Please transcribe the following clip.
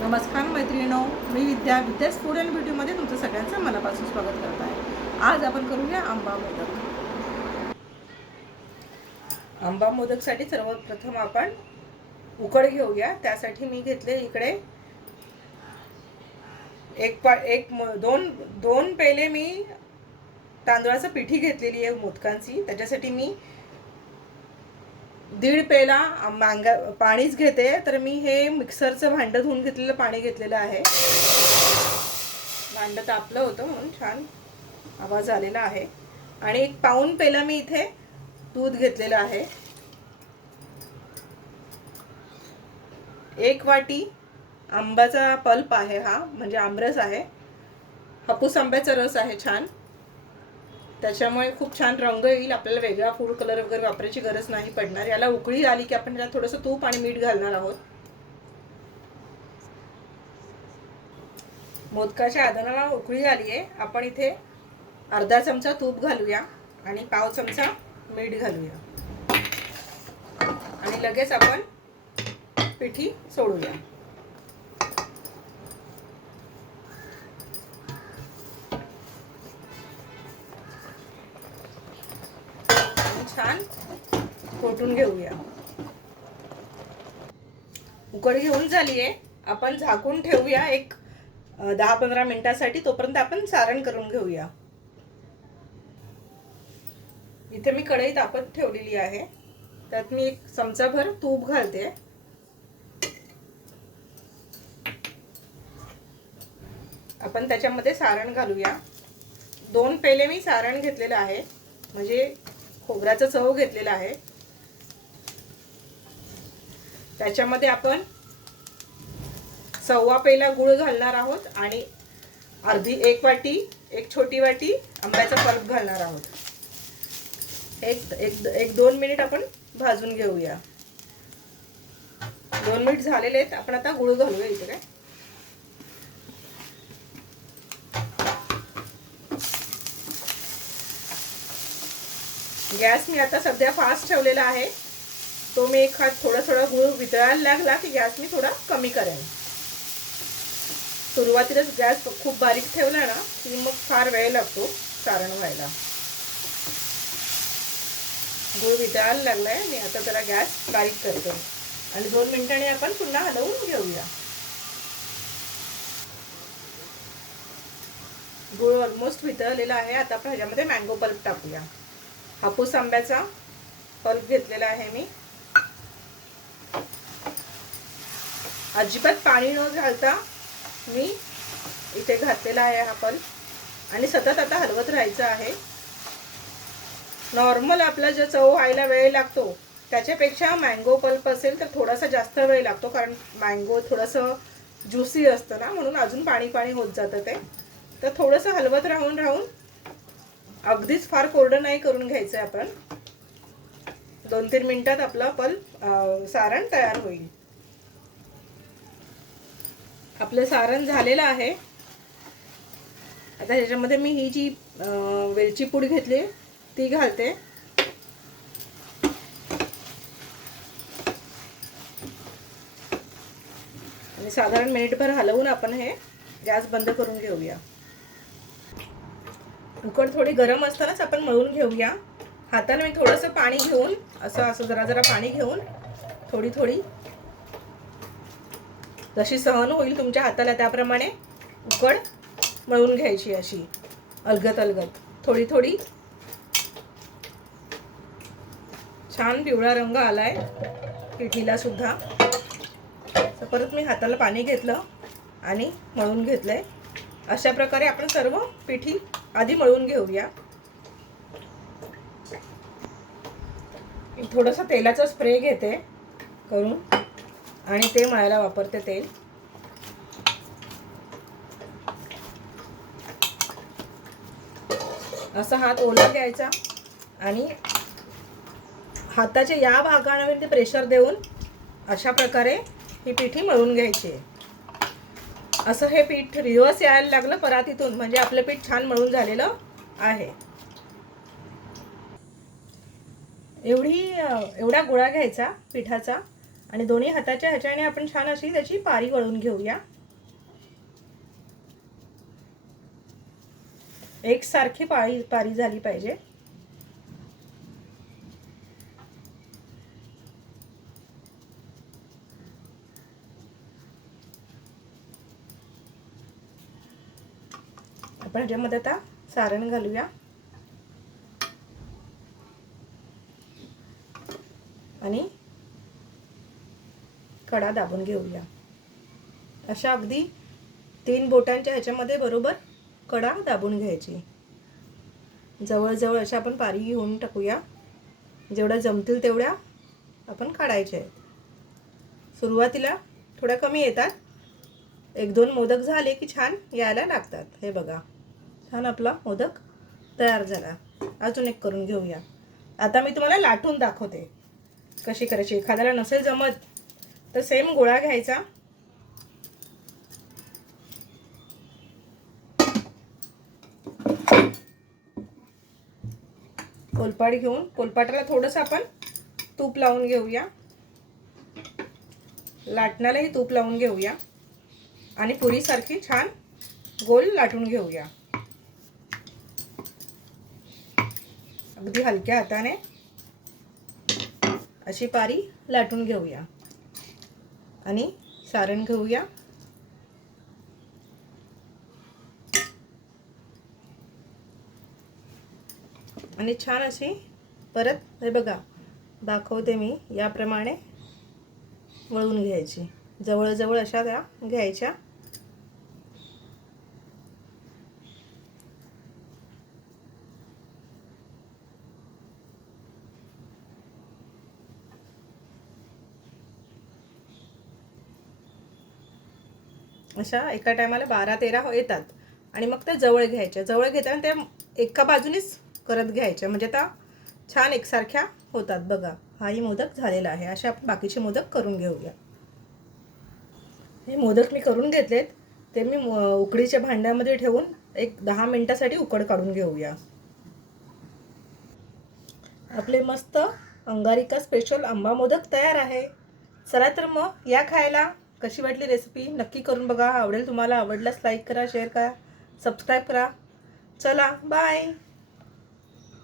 नमस्कार मैत्रिणींनो, मी विद्यास food and ब्युटीमध्ये तुमचं सगळ्यांचं मनापासून स्वागत करत आहे। आज आपण करूया आंबा मोदक। आंबा मोदकसाठी सर्वप्रथम आपण उकड घेऊया। त्यासाठी मी घेतले इकडे दोन पेले मी तांदळाचं पिठी घेतलेली आहे मोदकांची। त्याच्यासाठी मी 1.5 पेला पाणीच घेते। तर मी हे मिक्सरचं भांडं धुवून घेतलेलं पाणी घेतलेलं आहे। भांडं तापलं होतं म्हणून छान आवाज आलेला आहे। आणि 1 पाऊण पेला मी इथे दूध घेतलेलं आहे। 1 वाटी आंब्याचा पल्प आहे, हा म्हणजे आमरस आहे। हापूस आंब्याचा रस आहे छान, त्याच्यामुळे खूप छान रंग येईल। आपल्याला वेगळा फूड कलर वगैरे वापरायची गरज नाही पडणार। याला उकळी आली की आपण त्यात थोडंसं तूप आणि मीठ घालणार आहोत। मोदकाच्या आधनाला उकळी आली आहे। आपण इथे अर्धा चमचा तूप घालूया आणि पाव चमचा मीठ घालूया आणि लगेच आपण पिठी सोडूया। छान घोटून घेऊया। उकड घेऊन झाली आहे, आपण झाकून ठेवूया एक 10-15 मिनिटांसाठी। तोपर्यंत आपण सारण करून घेऊया। इथे मी कढई तापत ठेवलेली आहे, त्यात मी 1 चमचाभर तूप घालते। आपण त्याच्यामध्ये सारण घालूया। 2 पेले मी सारण घेतलेलं आहे, म्हणजे खोबऱ्याचा चव घेतलेला आहे। त्याच्यामध्ये आपण 1.25 पेला गूळ घालणार आहोत आणि 1 छोटी वाटी आंब्याचा पल्प घालणार आहोत। एक 2 मिनिट आपण भाजून घेऊया। 2 मिनिट झालेले आहेत। आपण आता गूळ घालूया इथे। काय गॅस मी आता सध्या फास्ट ठेवलेला आहे। तो मी एक हात थोडा गूळ वितळायला लागला की गॅस मी थोडा कमी करेन। सुरुवातीलाच गॅस खूप बारीक ठेवला ना की मग फार वेळ लागतो सारण व्हायला। गूळ वितळायला लागलाय, मी आता त्याला गॅस बारीक करते आणि 2 मिनिटांनी आपण पुन्हा हलवून घेऊया। गूळ ऑलमोस्ट वितळलेला आहे। आता आपण ह्याच्यामध्ये मँगो पल्प टाकूया। हापूस आंब्याचा पल्प घेतलेला आहे मी। अजिबात पाणी न घालता मी इथे घातलेला आहे हा पल्प आणि सतत आता हलवत राहायचं आहे। नॉर्मल आपला जो चव व्हायला वेळ लागतो त्याच्यापेक्षा मँगो पल्प असेल तर थोडासा जास्त वेळ लागतो, कारण मँगो थोडंसं ज्युसी असतं ना, म्हणून अजून पाणी पाणी होत जातं ते। तर थोडंसं हलवत राहून अगदीच फार कोरडं नाही करून घ्यायचं आपण। 2-3 मिनिटात आपला पल्प सारण तयार होईल। आपलं सारण झालेलं आहे। आता ह्याच्यामध्ये मी ही जी वेलची पूड घेतली ती घालते आणि साधारण मिनिटभर हलवून आपण हे गॅस बंद करून घेऊया। उकड थोडी गरम असतानाच आपण मळून घेऊया। हाताने मी थोडंसं पाणी घेऊन असं जरा पाणी घेऊन थोडी जशी सहन होईल तुमच्या हाताला त्याप्रमाणे उकड मळून घ्यायची, अशी अलगद थोडी। छान पिवळा रंग आलाय पिठीला सुद्धा। तर परत मी हाताला पाणी घेतलं आणि मळून घेतलंय। अशा प्रकारे आपण सर्व पिठी आधी मळून घेऊया। मी थोडंसं तेलाचा स्प्रे घेते करून आणि ते मळायला वापरते तेल। असा हात ओला घ्यायचा आणि हाताच्या या भागावर ते प्रेशर देऊन अशा प्रकारे ही पिठी मळून घ्यायची। असं हे पीठ रिवर्स यायला लागलं परातीतून म्हणजे आपलं पीठ छान मळून झालेलं आहे। एवढा गोळा घ्यायचा पिठाचा आणि दोन्ही हाताच्या ह्याच्याने आपण छान अशी त्याची पारी वळून घेऊया. एकसारखी पारी झाली पाहिजे. आपण ह्याच्यामध्ये आता सारण घालूया आणि कडा दाबून घेऊया. अशा अगदी 3 बोटांच्या ह्याच्यामध्ये बरोबर कडा दाबून घ्यायची. जवळजवळ अशा आपण पारी घेऊन टाकूया. जेवढ्या जमतील तेवढ्या आपण काढायच्या आहेत. सुरुवातीला थोड्या कमी येतात. 1-2 मोदक झाले की छान यायला लागतात. हे बघा, छान आपला मोदक तयार झाला. अजून एक करून घेऊया. आता मी तुम्हाला लाटून दाखवते कशी करायची. एखाद्याला नसेल जमत तर सेम गोळा घ्यायचा. पोलपाट घेऊन पोलपाटाला थोडंसं आपण तूप लावून घेऊया. लाटण्यालाही तूप लावून घेऊया आणि पुरीसारखी छान गोल लाटून घेऊया. अगदी हलक्या हाताने अशी पारी लाटून घेऊया आणि सारण घेऊया. आणि छान अशी परत हे बघा दाखवते मी, याप्रमाणे वळून घ्यायची. जवळजवळ अशा त्या घ्यायच्या. अशा एका टायमाला 12-13 येतात आणि मग त्या जवळ घ्यायच्या. जवळ घेताना त्या एका बाजूनीच करत घ्यायच्या, म्हणजे त्या छान एकसारख्या होतात. बघा, हाही मोदक झालेला आहे. असे आपण बाकीचे मोदक करून घेऊया. हे मोदक मी करून घेतलेत. ते मी उकडीच्या भांड्यामध्ये ठेवून एक 10 मिनिटासाठी उकड काढून घेऊया. आपले मस्त अंगारिका स्पेशल आंबा मोदक तयार आहे. चला तर मग या खायला. कशी वाटली रेसिपी नक्की करून बघा. आवडेल तुम्हाला. आवडल्यास लाईक करा, शेअर करा, सबस्क्राईब करा. चला बाय.